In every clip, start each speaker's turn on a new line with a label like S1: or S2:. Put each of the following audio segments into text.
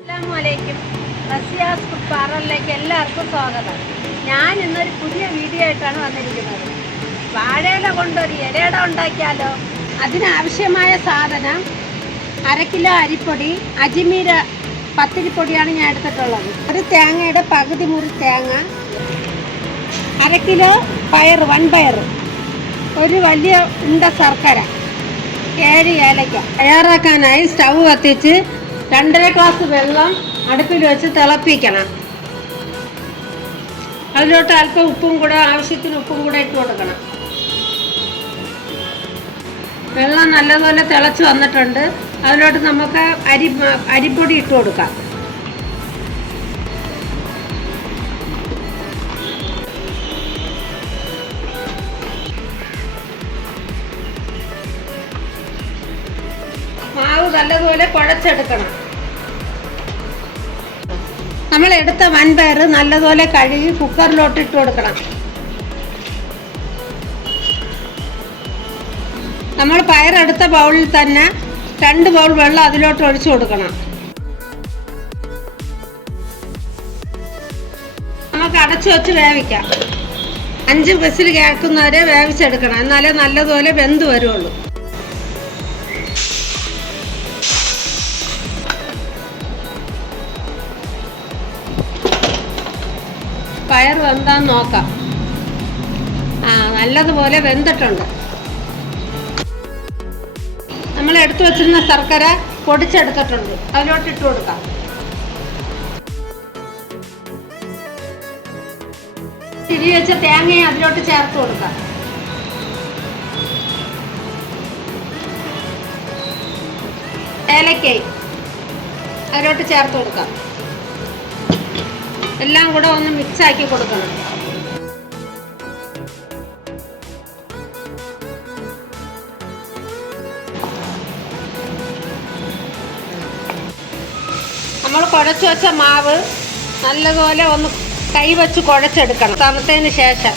S1: അസ്സലാമലൈക്കും റസിയാസ് ഫുഡ് പാർലറിലേക്ക് എല്ലാവർക്കും സ്വാഗതം. ഞാൻ ഇന്നൊരു പുതിയ വീഡിയോ ആയിട്ടാണ് വന്നിരിക്കുന്നത്. വാഴയില കൊണ്ടൊരു ഇലയിട ഉണ്ടാക്കിയാലോ? അതിനാവശ്യമായ സാധനം അര കിലോ അരിപ്പൊടി അജിമീര പത്തിരിപ്പൊടിയാണ് ഞാൻ എടുത്തിട്ടുള്ളത്. ഒരു തേങ്ങയുടെ പകുതി മുറി തേങ്ങ അര കിലോ പയർ ഒരു വലിയ ഉണ്ട ശർക്കര ഏഴ് ഏലയ്ക്ക. തയ്യാറാക്കാനായി സ്റ്റൗ കത്തിച്ച് രണ്ടര ഗ്ലാസ് വെള്ളം അടുപ്പിൽ വെച്ച് തിളപ്പിക്കണം. അതിലോട്ട് അല്പം ഉപ്പും കൂടെ ആവശ്യത്തിന് ഉപ്പും കൂടെ ഇട്ട് കൊടുക്കണം. വെള്ളം നല്ലതുപോലെ തിളച്ച് വന്നിട്ടുണ്ട്. അതിലോട്ട് നമുക്ക് അരി അരിപ്പൊടി ഇട്ട് കൊടുക്കാം. മാവ് നല്ലതുപോലെ കുഴച്ചെടുക്കണം. നമ്മൾ എടുത്ത വൻപയർ നല്ലതുപോലെ കഴുകി കുക്കറിലോട്ട് ഇട്ട് കൊടുക്കണം. നമ്മൾ പയറെടുത്ത ബൗളിൽ തന്നെ രണ്ട് ബൗൾ വെള്ളം അതിലോട്ട് ഒഴിച്ചു കൊടുക്കണം. നമുക്ക് അടച്ചു വെച്ച് വേവിക്കാം. അഞ്ച് ബസ്സിൽ കേൾക്കുന്നവരെ വേവിച്ചെടുക്കണം. എന്നാലേ നല്ലതുപോലെ വെന്ത് വരുള്ളൂ. പയർ വെന്താന്ന് നോക്കാം. ആ നല്ലതുപോലെ വെന്തിട്ടുണ്ട്. നമ്മൾ എടുത്തു വെച്ചിരുന്ന ശർക്കര പൊടിച്ചെടുത്തിട്ടുണ്ട്. അതിലോട്ട് ഇട്ട് കൊടുക്കാം. തിരി വെച്ച തേങ്ങയും അതിലോട്ട് ചേർത്ത് കൊടുക്കാം. ഏലക്കായി അതിലോട്ട് ചേർത്ത് കൊടുക്കാം. എല്ലാം കൂടെ ഒന്ന് മിക്സ് ആക്കി കൊടുക്കണം. നമ്മൾ കുഴച്ച് വെച്ച മാവ് നല്ലതുപോലെ ഒന്ന് കൈ വെച്ച് കുഴച്ചെടുക്കണം. തണുത്തതിന് ശേഷം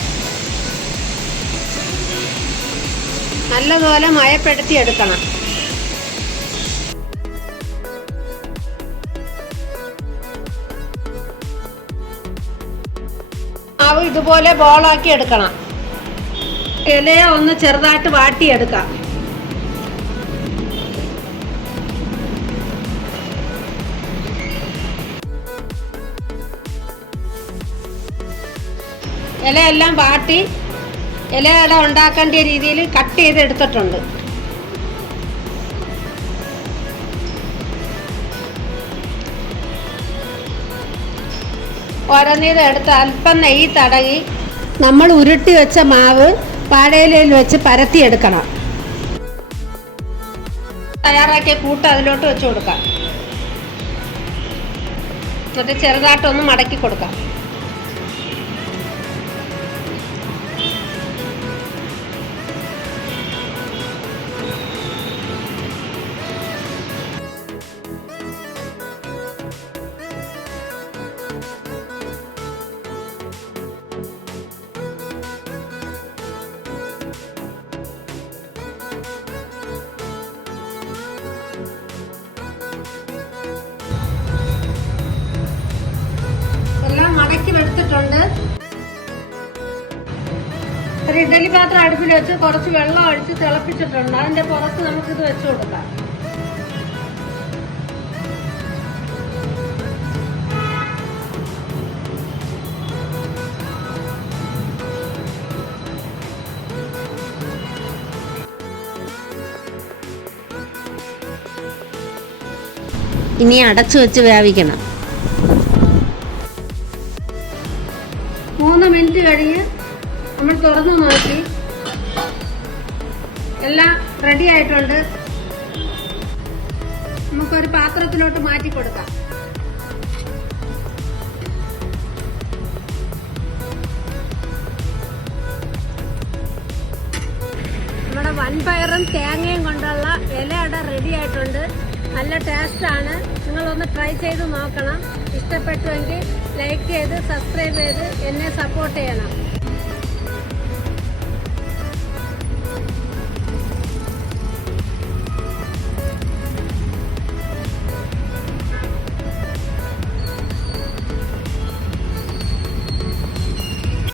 S1: നല്ലതുപോലെ മയപ്പെടുത്തി എടുക്കണം മാവ് ഇതുപോലെ ബോളാക്കി എടുക്കണം. ഇലയെ ഒന്ന് ചെറുതായിട്ട് വാട്ടിയെടുക്കാം. ഇലയെല്ലാം വാട്ടി ഇലയട ഉണ്ടാക്കേണ്ട രീതിയിൽ കട്ട് ചെയ്ത് ഓരോന്നീത് എടുത്ത് അല്പം നെയ്യ് തടകി നമ്മൾ ഉരുട്ടി വെച്ച മാവ് വാഴയിലയിൽ വെച്ച് പരത്തിയെടുക്കണം. തയ്യാറാക്കിയ കൂട്ട് അതിലോട്ട് വെച്ച് കൊടുക്കാം. എന്നിട്ട് ചെറുതായിട്ടൊന്ന് മടക്കി കൊടുക്കാം. ഒരു ഇഡലി പാത്രം അടുപ്പിൽ വെച്ച് കുറച്ച് വെള്ളം ഒഴിച്ച് തിളപ്പിച്ചിട്ടുണ്ട്. അതിന്റെ പുറത്ത് നമുക്കിത് വെച്ച് കൊടുക്കാം.
S2: ഇനി അടച്ചു വെച്ച് വേവിക്കണം.
S1: മൂന്ന് മിനിറ്റ് കഴിഞ്ഞ് നമ്മൾ തുറന്നു നോക്കി. എല്ലാം റെഡി ആയിട്ടുണ്ട്. നമുക്കൊരു പാത്രത്തിലോട്ട് മാറ്റി കൊടുക്കാം. നമ്മുടെ വൻപയറും തേങ്ങയും കൊണ്ടുള്ള ഇലയട റെഡി ആയിട്ടുണ്ട്. നല്ല ടേസ്റ്റാണ് നിങ്ങളൊന്ന് ട്രൈ ചെയ്ത് നോക്കണം. ഇഷ്ടപ്പെട്ടുവെങ്കിൽ ലൈക്ക് ചെയ്ത് സബ്സ്ക്രൈബ് ചെയ്ത് എന്നെ സപ്പോർട്ട് ചെയ്യണം.